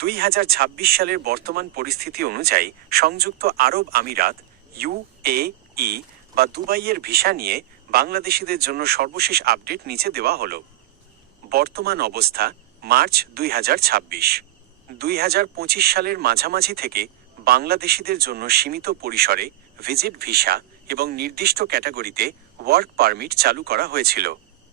2026 সালের বর্তমান পরিস্থিতি অনুযায়ী সংযুক্ত আরব আমিরাত UAE বা দুবাইয়ের ভিসা নিয়ে বাংলাদেশিদের জন্য সর্বশেষ আপডেট নিচে দেওয়া হলো। বর্তমান অবস্থা মার্চ 2026। 2025 সালের মাঝামাঝি থেকে বাংলাদেশিদের জন্য সীমিত পরিসরে ভিজিট ভিসা এবং নির্দিষ্ট ক্যাটাগরিতে ওয়ার্ক পারমিট চালু করা হয়েছিল।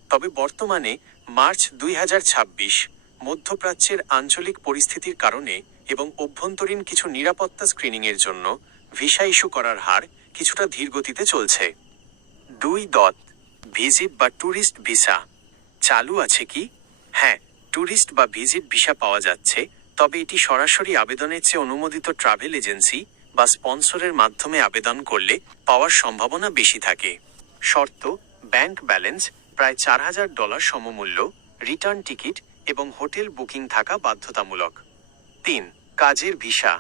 তবে বর্তমানে মার্চ 2026 মধ্যপ্রাচ্যের আঞ্চলিক পরিস্থিতির কারণে এবং অভ্যন্তরীণ কিছু নিরাপত্তা স্ক্রিনিংয়ের জন্য ভিসা ইস্যু করার হার কিছুটা ধীরগতিতে চলছে। 2. ভিজিট বা ট্যুরিস্ট ভিসা চালু আছে কি? হ্যাঁ, ট্যুরিস্ট বা ভিজিট ভিসা পাওয়া যাচ্ছে, তবে এটি সরাসরি আবেদনের চেয়ে অনুমোদিত ট্রাভেল এজেন্সি বা স্পন্সরের মাধ্যমে আবেদন করলে পাওয়ার সম্ভাবনা বেশি থাকে। শর্ত: ব্যাংক ব্যালেন্স প্রায় $4000 সমমূল্য, রিটার্ন টিকিট এবং হোটেল বুকিং থাকা বাধ্যতামূলক। 3. কাজের ভিসা,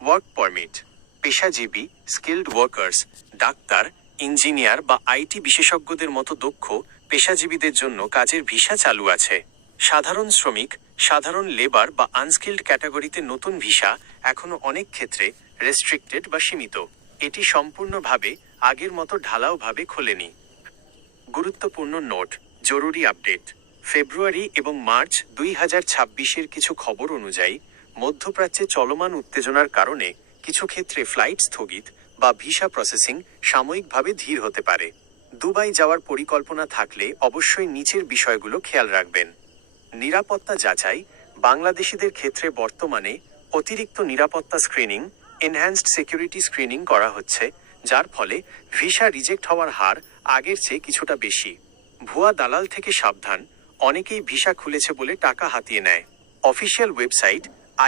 ওয়ার্ক পারমিট, পেশাজীবী, স্কিল্ড ওয়ার্কার্স, ডাক্তার, ইঞ্জিনিয়ার বা আইটি বিশেষজ্ঞদের মতো দক্ষ পেশাজীবীদের জন্য কাজের ভিসা চালু আছে। সাধারণ শ্রমিক, সাধারণ লেবার বা আনস্কিল্ড ক্যাটাগরিতে নতুন ভিসা এখনও অনেক ক্ষেত্রে রেস্ট্রিক্টেড বা সীমিত। এটি সম্পূর্ণভাবে আগের মতো ঢালাওভাবে খোলেনি। গুরুত্বপূর্ণ নোট, জরুরি আপডেট। ফেব্রুয়ারি এবং মার্চ 2026-এর কিছু খবর অনুযায়ী মধ্যপ্রাচ্যে চলমান উত্তেজনার কারণে কিছু ক্ষেত্রে ফ্লাইট স্থগিত বা ভিসা প্রসেসিং সাময়িকভাবে ধীর হতে পারে। দুবাই যাওয়ার পরিকল্পনা থাকলে অবশ্যই নিচের বিষয়গুলো খেয়াল রাখবেন। নিরাপত্তা যাচাই: বাংলাদেশিদের ক্ষেত্রে বর্তমানে অতিরিক্ত নিরাপত্তা স্ক্রিনিং, এনহ্যান্সড সিকিউরিটি স্ক্রিনিং করা হচ্ছে, যার ফলে ভিসা রিজেক্ট হওয়ার হার আগের চেয়ে কিছুটা বেশি। ভুয়া দালাল থেকে সাবধান, অনেকেই ভিসা খুলেছে বলে টাকা হাতিয়ে নেয়। অফিসিয়াল ওয়েবসাইট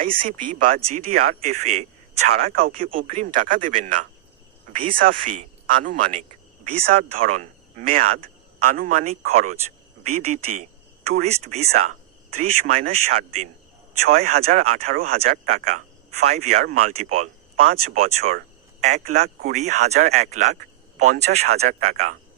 ICP বা GDRFA ছাড়া কাউকে অগ্রিম টাকা দেবেন না। ভিসা ফি আনুমানিক, ভিসার ধরন, মেয়াদ, আনুমানিক খরচ। BDT ট্যুরিস্ট ভিসা 30-60 দিন, 6,000-18,000 টাকা। 5 ইয়ার মাল্টিপল 5 বছর, 1,20,000 1,50,000 টাকা।